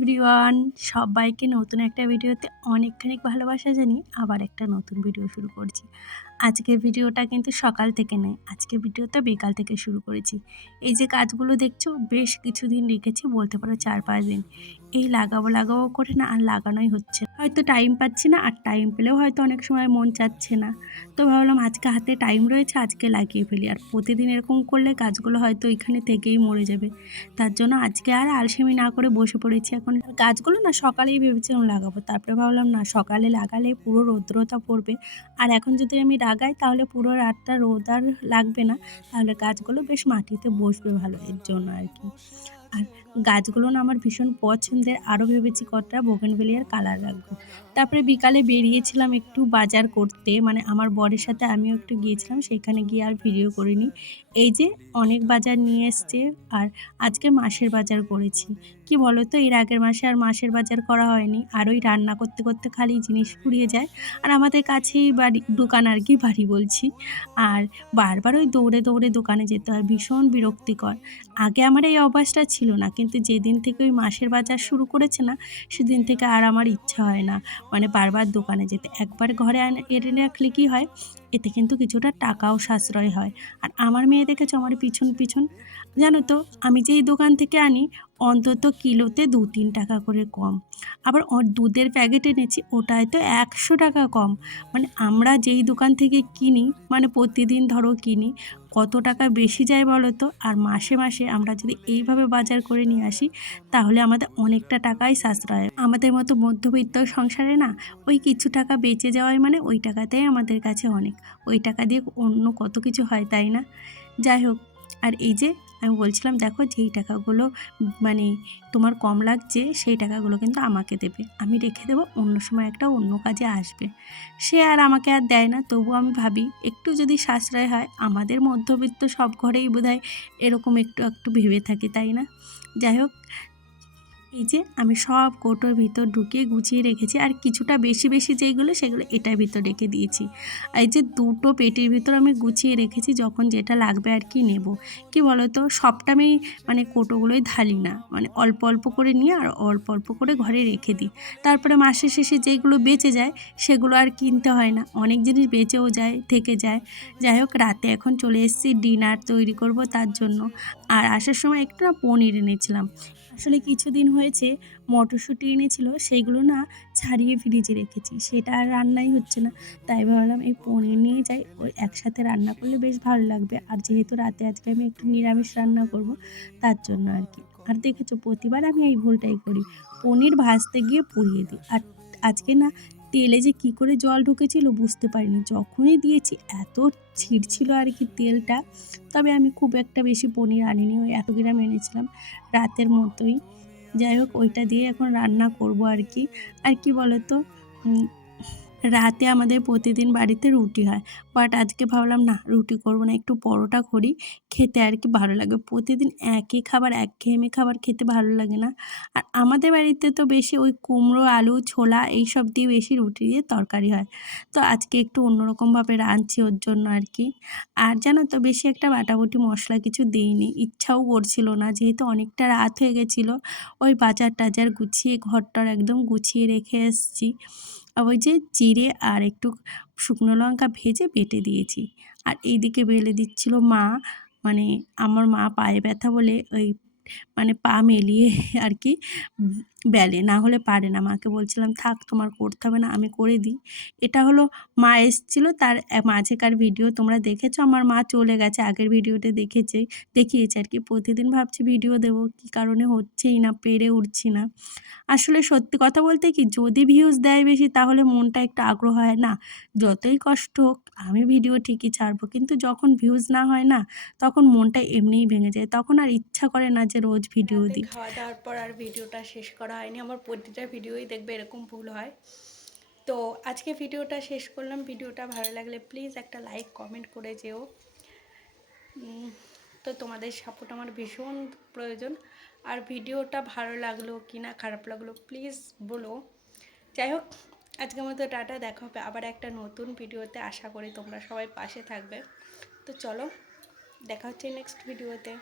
Everyone, সবাইকে নতুন একটা ভিডিওতে অনেকখানি ভালোবাসা জানিয়ে আবার একটা নতুন ভিডিও শুরু করছি। আজকের ভিডিওটা কিন্তু সকাল থেকে নয়, আজকের ভিডিওটা বিকাল থেকে শুরু করেছি। এই যে কাজগুলো দেখছো, বেশ কিছুদিন রেখেছি, বলতে পারো 4-5 দিন। এই লাগাবো লাগাবো করে না আর লাগানোই হচ্ছে না। হয়তো টাইম পাচ্ছি না, আর টাইম পেলেও হয়তো অনেক সময় মন চাচ্ছে না। তো ভাবলাম আজকে হাতে টাইম রয়েছে, আজকে লাগিয়ে ফেলি। আর প্রতিদিন এরকম করলে কাজগুলো হয়তো ওইখানে থেকেই মরে যাবে। তার জন্য আজকে আর আলসেমি না করে বসে পড়েছি। এখন গাছগুলো না সকালেই ভেবেছিলাম লাগাবো, তারপরে ভাবলাম না, সকালে লাগালে পুরো রৌদ্রটা পড়বে, আর এখন যদি আমি লাগাই তাহলে পুরো রাতটা রোদ আর লাগবে না, তাহলে গাছগুলো বেশ মাটিতে বসবে ভালো, এর জন্য আর কি। আর গাছগুলো না আমার ভীষণ পছন্দের, আরও ভেবেছি কটা বোগেনভেলিয়ার কালার রাখবো। তারপরে বিকালে বেরিয়েছিলাম একটু বাজার করতে, মানে আমার বরের সাথে আমিও একটু গিয়েছিলাম, সেখানে গিয়ে আর ভিডিও করিনি। এই যে অনেক বাজার নিয়ে এসছে, আর আজকে মাসের বাজার করেছি। কি বলো তো, এর আগের মাসে আর মাসের বাজার করা হয়নি, আর ওই রান্না করতে করতে খালি জিনিস ফুরিয়ে যায়। আর আমাদের কাছেই বাড়ি দোকান আর কি, বাড়ি বলছি। আর বারবার ওই দৌড়ে দৌড়ে দোকানে যেতে হয়, ভীষণ বিরক্তিকর। আগে আমার এই অভ্যাসটা ছিল না, কিন্তু যেদিন থেকে ওই মাসের বাজার শুরু করেছে না, সেদিন থেকে আর আমার ইচ্ছা হয় না মানে বারবার দোকানে যেতে। একবার ঘরে এনে রাখলে কী হয়, এতে কিন্তু কিছুটা টাকাও সাশ্রয় হয়। আর আমার মেয়ে দেখেছো আমার পিছন পিছন, জানো তো, আমি যেই দোকান থেকে আনি অন্তত কিলোতে 2-3 টাকা করে কম। আবার দুধের প্যাকেট এনেছি, ওটায় তো 100 টাকা কম। মানে আমরা যেই দোকান থেকে কিনি, মানে প্রতিদিন ধরো কিনি, কত টাকা বেশি যায় বলো তো। আর মাসে মাসে আমরা যদি এইভাবে বাজার করে নিয়ে আসি, তাহলে আমাদের অনেকটা টাকাই সাশ্রয়। আমাদের মতো মধ্যবিত্ত সংসারে না, ওই কিছু টাকা বেঁচে যাওয়ায় মানে ওই টাকাতেই আমাদের কাছে অনেক। ওই টাকা দিয়ে অন্য কত কিছু হয়, তাই না? যাই হোক, আর এই যে আমি বলছিলাম, দেখো যেই টাকাগুলো মানে তোমার কম লাগছে, সেই টাকাগুলো কিন্তু আমাকে দেবে, আমি রেখে দেবো, অন্য সময় একটা অন্য কাজে আসবে। সে আর আমাকে আর দেয় না, তবুও আমি ভাবি একটু যদি সাশ্রয় হয়। আমাদের মধ্যবিত্ত সব ঘরেই বোধহয় এরকম একটু একটু ভেবে থাকি, তাই না? যাই হোক, এই যে আমি সব কৌটোর ভিতর ঢুকিয়ে গুছিয়ে রেখেছি, আর কিছুটা বেশি বেশি যেইগুলো সেগুলো এটার ভিতর রেখে দিয়েছি। আর এই যে দুটো পেটির ভিতর আমি গুছিয়ে রেখেছি, যখন যেটা লাগবে আর কি নেব। কি বলো তো, সবটা আমি মানে কৌটোগুলোই ঢালি না, মানে অল্প অল্প করে নিয়ে আর অল্প অল্প করে ঘরে রেখে দিই। তারপরে মাসের শেষে যেগুলো বেঁচে যায় সেগুলো আর কিনতে হয় না, অনেক জিনিস বেঁচেও যায়, থেকে যায়। যাই হোক, রাতে এখন চলে এসেছি ডিনার তৈরি করব তার জন্য। আর আসার সময় একটু না পনির এনেছিলাম। আসলে কিছুদিন হয়েছে মটরশুঁটি এনেছিল, সেইগুলো না ছাড়িয়ে ফ্রিজে রেখেছি, সেটা আর রান্নাই হচ্ছে না। তাই ভাবলাম এই পনির নিয়ে যাই, ওই একসাথে রান্না করলে বেশ ভালো লাগবে। আর যেহেতু রাতে আজকে আমি একটু নিরামিষ রান্না করব, তার জন্য আর কি। আর দেখেছো, প্রতিবার আমি এই ভুলটাই করি, পনির ভাজতে গিয়ে পুড়িয়ে দিই। আর আজকে না, তেলে যে কি করে জল ঢুকেছিল বুঝতে পারিনি, যখনই দিয়েছি এত ছিঁড়ছিল আর কি তেলটা। তবে আমি খুব একটা বেশি পনির আনিনি, ওই 1 গ্রাম এনেছিলাম, রাতের মতোই। যাই হোক, ওইটা দিয়ে এখন রান্না করব আর কি। আর কি বলো তো, রাতে আমাদের প্রতিদিন বাড়িতে রুটি হয়, বাট আজকে ভাবলাম না, রুটি করব না, একটু পরোটা করি, খেতে আর কি ভালো লাগবে। প্রতিদিন একই খাবার, একঘেয়েমি খাবার খেতে ভালো লাগে না। আর আমাদের বাড়িতে তো বেশি ওই কুমড়ো, আলু, ছোলা এইসব দিয়ে বেশি রুটি দিয়ে তরকারি হয়। তো আজকে একটু অন্যরকমভাবে রাঁধছি ওর জন্য আর কি। আর জানো তো, বেশি একটা বাটাবুটি মশলা কিছু দিইনি, ইচ্ছাও করছিল না, যেহেতু অনেকটা রাত হয়ে গেছিলো। ওই বাজার টাজার গুছিয়ে ঘরটার একদম গুছিয়ে রেখে এসেছি। ওই যে জিরে আর একটু শুকনো লঙ্কা ভেজে বেটে দিয়েছি। আর এইদিকে বেলে দিচ্ছিল মা, মানে আমার মা পায়ে ব্যথা বলে ওই মানে পা মেলিয়ে আর কি বেলে, না হলে পারে না। মাকে বলছিলাম থাক, তোমার করতে হবে না, আমি করে দিই। এটা হলো, মা এসেছিলো, তার মাঝেকার ভিডিও তোমরা দেখেছো। আমার মা চলে গেছে, আগের ভিডিওতে দেখিয়েছে আর কি। প্রতিদিন ভাবছি ভিডিও দেবো, কী কারণে হচ্ছেই না, পেরে উঠছি না। আসলে সত্যি কথা বলতে কি, যদি ভিউজ দেয় বেশি তাহলে মনটা একটু আগ্রহ হয় না, যতই কষ্ট হোক আমি ভিডিও ঠিকই ছাড়বো, কিন্তু যখন ভিউজ না হয় না, তখন মনটা এমনিই ভেঙে যায়, তখন আর ইচ্ছা করে না যে রোজ ভিডিও দিই। খাওয়া দাওয়ার পর আর ভিডিওটা শেষ করা হয়নি, আমার প্রতিটা ভিডিওই দেখবে এরকম ভুল হয়। তো আজকে ভিডিওটা শেষ করলাম। ভিডিওটা ভালো লাগলে প্লিজ একটা লাইক কমেন্ট করে যেও। তো তোমাদের সাপোর্ট আমার ভীষণ প্রয়োজন। আর ভিডিওটা ভালো লাগলো কি না খারাপ লাগলো প্লিজ বলো। যাই হোক, আজকের মতো টাটা, দেখা হবে আবার একটা নতুন ভিডিওতে, আশা করি তোমরা সবাই পাশে থাকবে। তো চলো, দেখা হচ্ছে নেক্সট ভিডিওতে।